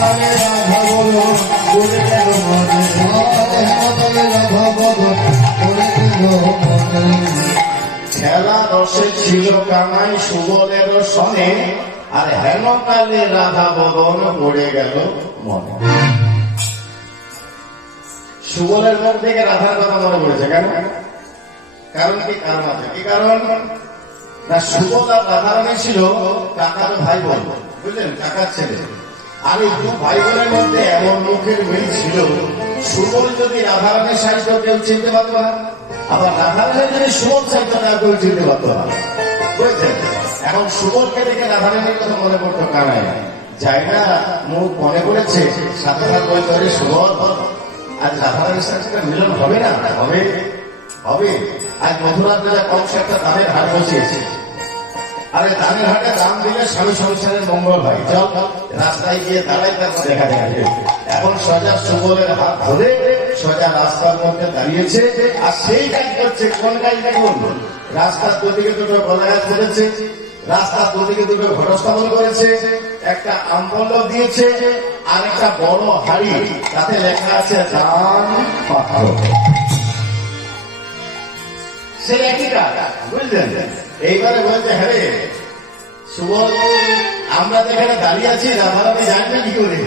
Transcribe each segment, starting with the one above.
হেমকালে রাধা বলো করে গেল মনে হেমকালে রাধা বলো করে গেল মনে খেলা রসে ছিল কামাই সুবলের সনে আর হেমকালে রাধা বদন পড়ে গেল মনে সুবলের মুখ থেকে রাধার কথা মনে পড়েছে কেন কারণ কি কারণ আছে কি কারণ না সুবল আর রাধারানী ছিল কাকার ভাই বোন বুঝলেন কাকার ছেলে আর এই দু ভাই বোনের মধ্যে এমন মুখের মিল ছিল সুবল যদি রাধারানীর সাহিত্য কেউ চিনতে পারত না আবার রাধারানী যদি সুবল সাহিত্য না কেউ চিনতে পারত না বুঝলেন এখন সুবলকে দেখে রাধারানীর কথা মনে পড়তো কানায় যাই না মুখ মনে পড়েছে সাথে সাথে বলতে পারে সুবল আজ রাধারানীর সাথে মিলন হবে না হবে হবে আজ মধুরার রাজা কংস একটা দামের হাট বসিয়েছে আরে দামের হাটে দাম দিলে স্বামী সংসারের মঙ্গল হয় চল রাস্তায় গিয়ে দাঁড়াই তারপর দেখা যাবে এখন সোজা সুবলের হাত ধরে সোজা রাস্তার মধ্যে দাঁড়িয়েছে আর সেই কাজ করছে কোন কাজটা করুন রাস্তার দুদিকে দুটো গলা গাছ করেছে রাস্তার দুদিকে দুটো ঘটস্থাপন করেছে একটা আমপল্লব দিয়েছে আর একটা বড় হাড়ি তাতে লেখা আছে দান পাত্র সেই একই কাজ বুঝলেন এইবারে বলছে হ্যাঁ সুবল আমরা যেখানে দাঁড়িয়ে আছি রাধারানী জানবে কি করে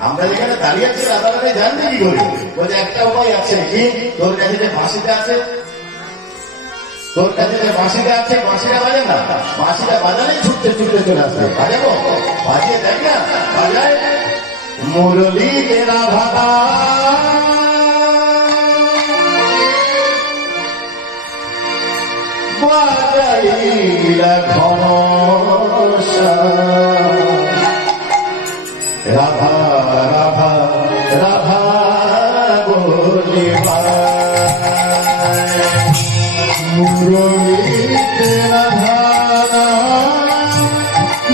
আমরা যেখানে দাঁড়িয়ে আছি রাধারানী জানবে কি করে বলছে একটা উপায় আছে কি তোর কাছে যে বাঁশিটা আছে তোর কাছে যে বাঁশিটা আছে বাঁশিটা বাজে না বাঁশিটা বাজালে ছুটতে ছুটতে চলে আসবে বাজাবো বাজিয়ে দেখ না বাজায় মুরলী রাধা বাজাইলা ঘনশ্যাম রাধা রাধা রাধা বলিবা মুরলীতে রাধা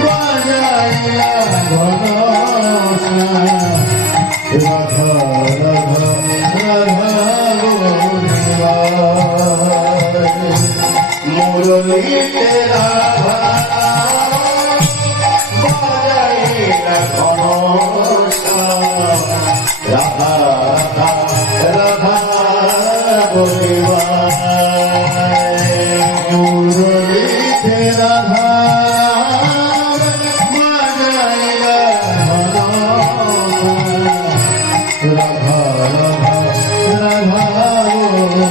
বাজাইলা ঘনশ্যাম রাধা রাধা রাধা বলিবা মুরলীতে রাধা বাজাইলা ঘনশ্যাম রাধা রাধা রাধা বলিবা মুরলীতে রাধা বাজাইলা ঘনশ্যাম রাধা রাধা রাধা বলিবা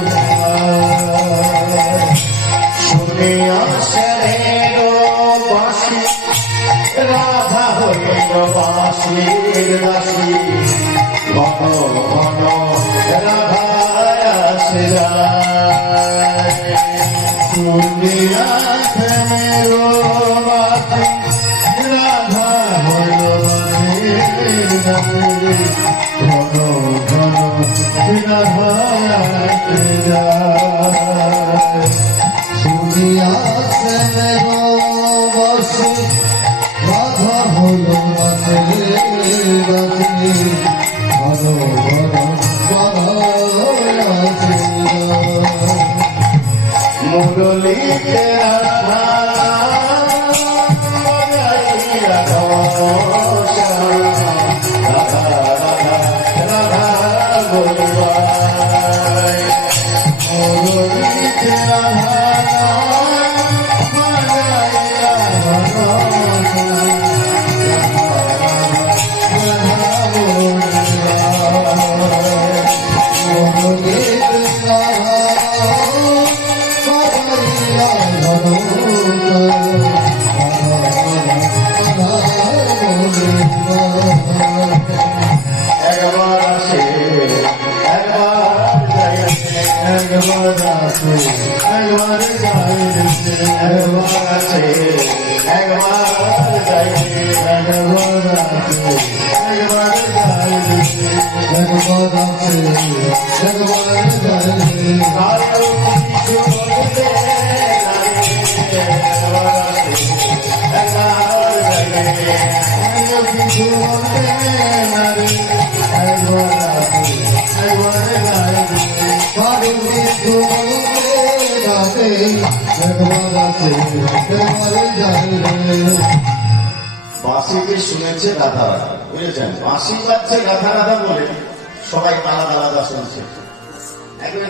রাধা হইল বাঁশির বাঁশি ঘন ঘন রাধা আসে রাধা হইল বাঁশির বাঁশি ঘন ঘন রাধা আসে শুনিয়া রাধা হল মুরলীতে রাধা বাজাইলা ঘনশ্যাম রাধা রাধা রাধা বলিবা মুরলীতে রাধা বাঁশিকে শুনেছে রাধা রাধা, বুঝেছেন? বাঁশি বাজছে রাধা রাধা বলে সবাই আলাদা আলাদা শুনছে। একবার